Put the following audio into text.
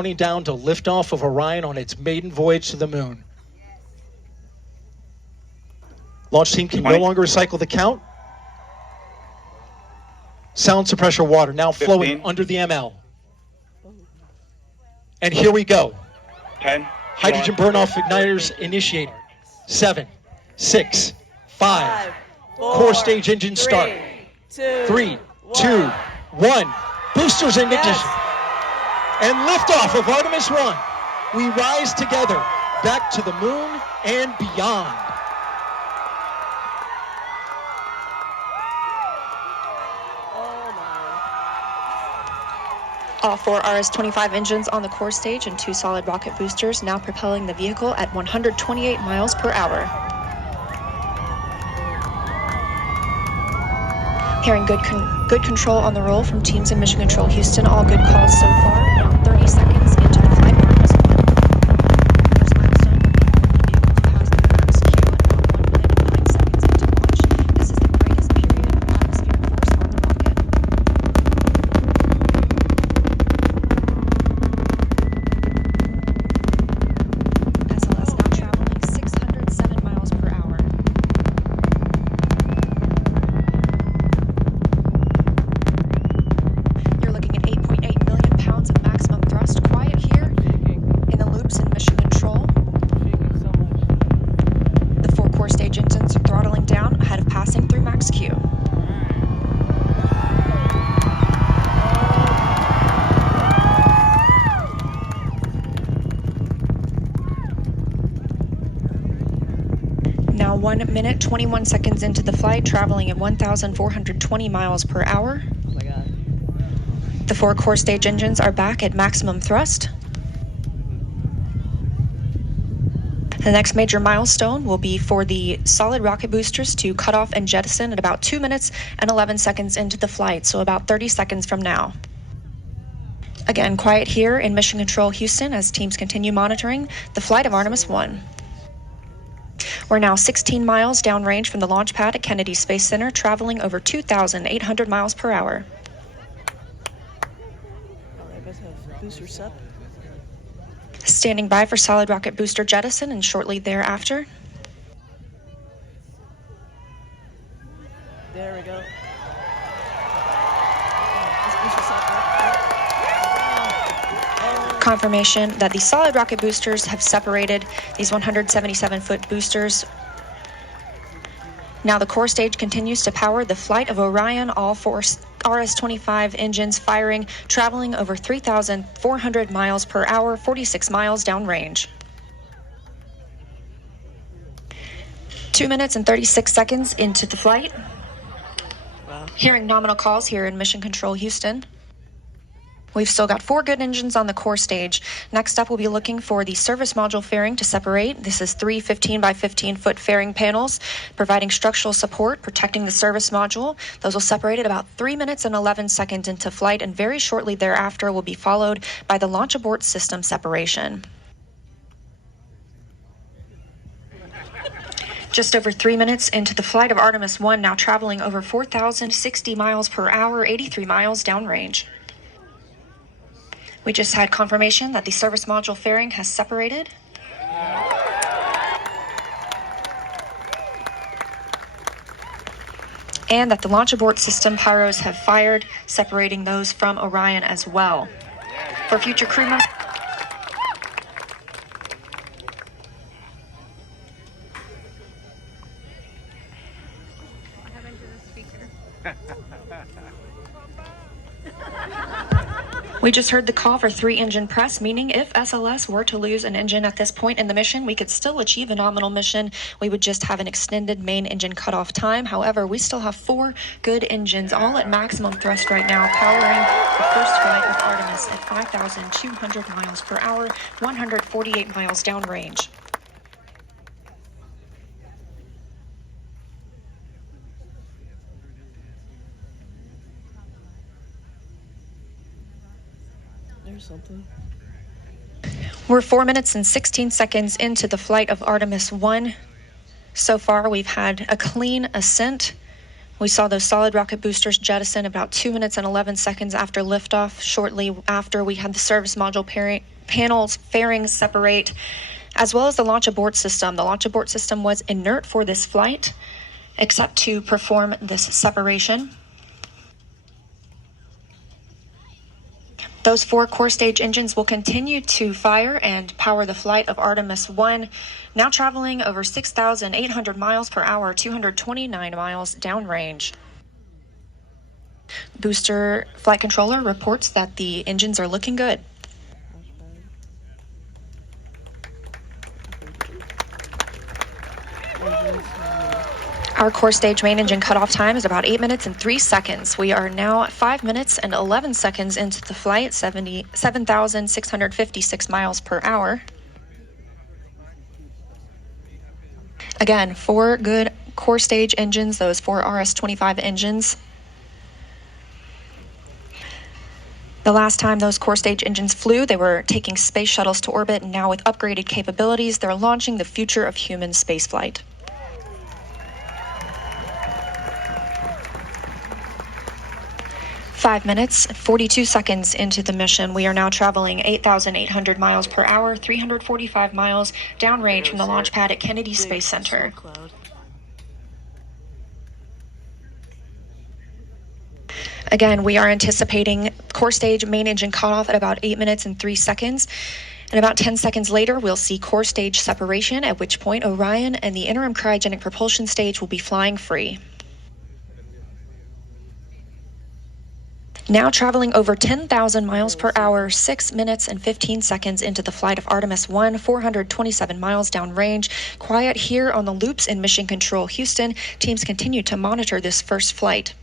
counting down to liftoff of Orion on its maiden voyage to the moon. Launch team can no longer recycle the count. Sound suppressor water now flowing 15. under the ML. And here we go. 10. Hydrogen burn-off igniters initiated. 7, 6, 5. Core stage engine start. 3, 2, 1. Boosters in ignition. And liftoff of Artemis 1. We rise together back to the moon and beyond. All 4 RS-25 engines on the core stage and 2 solid rocket boosters now propelling the vehicle at 128 miles per hour. Hearing good control on the roll from teams in Mission Control Houston. All good calls so far. Now 30 seconds into the flight. Artemis 1. First milestone will be allowing the vehicle to pass the max Q at about 1 minute and 9 seconds into launch. This is the greatest period of atmospheric force on the rocket. SLS now traveling 607 miles per hour. You're looking at 8.8 million pounds of maximum thrust. Quiet here in the loops in Mission Control. The 4 core stage engines are throttling down ahead of passing through max Q. Now 1 minute, 21 seconds into the flight, traveling at 1,420 miles per hour. Oh my God. The 4 core stage engines are back at maximum thrust. The next major milestone will be for the solid rocket boosters to cut off and jettison at about 2 minutes and 11 seconds into the flight, so about 30 seconds from now. Again, quiet here in Mission Control Houston as teams continue monitoring the flight of Artemis 1. We're now 16 miles downrange from the launch pad at Kennedy Space Center, traveling over 2,800 miles per hour. Alright, guys have boosters up. Standing by for solid rocket booster jettison and shortly thereafter. There we go. Confirmation that the solid rocket boosters have separated these 177-foot boosters. Now the core stage continues to power the flight of Orion, all 4 RS-25 engines firing, traveling over 3,400 miles per hour, 46 miles downrange. 2 minutes and 36 seconds into the flight. Wow. Hearing nominal calls here in Mission Control Houston. We've still got 4 good engines on the core stage. Next up, we'll be looking for the service module fairing to separate. This is 3 15 by 15 foot fairing panels, providing structural support, protecting the service module. Those will separate at about 3 minutes and 11 seconds into flight, and very shortly thereafter will be followed by the launch abort system separation. Just over 3 minutes into the flight of Artemis 1, now traveling over 4,060 miles per hour, 83 miles downrange. We just had confirmation that the service module fairing has separated. And that the launch abort system pyros have fired, separating those from Orion as well. For future crew members, we just heard the call for 3 engine press, meaning if SLS were to lose an engine at this point in the mission, we could still achieve a nominal mission. We would just have an extended main engine cutoff time. However, we still have 4 good engines, all at maximum thrust right now, powering the first flight of Artemis at 5,200 miles per hour, 148 miles downrange. Something. We're 4 minutes and 16 seconds into the flight of Artemis 1. So far, we've had a clean ascent We saw those solid rocket boosters jettison about 2 minutes and 11 seconds after liftoff. Shortly after, we had the service module panels fairings separate, as well as the launch abort system. The launch abort system was inert for this flight, except to perform this separation. Those 4 core stage engines will continue to fire and power the flight of Artemis 1, now traveling over 6,800 miles per hour, 229 miles downrange. Booster flight controller reports that the engines are looking good. Our core stage main engine cutoff time is about 8 minutes and 3 seconds. We are now 5 minutes and 11 seconds into the flight, 7,656 miles per hour. Again, 4 good core stage engines, those 4 RS-25 engines. The last time those core stage engines flew, they were taking space shuttles to orbit, and now with upgraded capabilities, they're launching the future of human spaceflight. Five minutes, 42 seconds into the mission, we are now traveling 8,800 miles per hour, 345 miles downrange from the launch pad at Kennedy Space Center. Again, we are anticipating core stage main engine cutoff at about 8 minutes and 3 seconds. And about 10 seconds later, we'll see core stage separation, at which point Orion and the interim cryogenic propulsion stage will be flying free. Now traveling over 10,000 miles per hour, 6 minutes and 15 seconds into the flight of Artemis 1, 427 miles downrange. Quiet here on the loops in Mission Control Houston. Teams continue to monitor this first flight.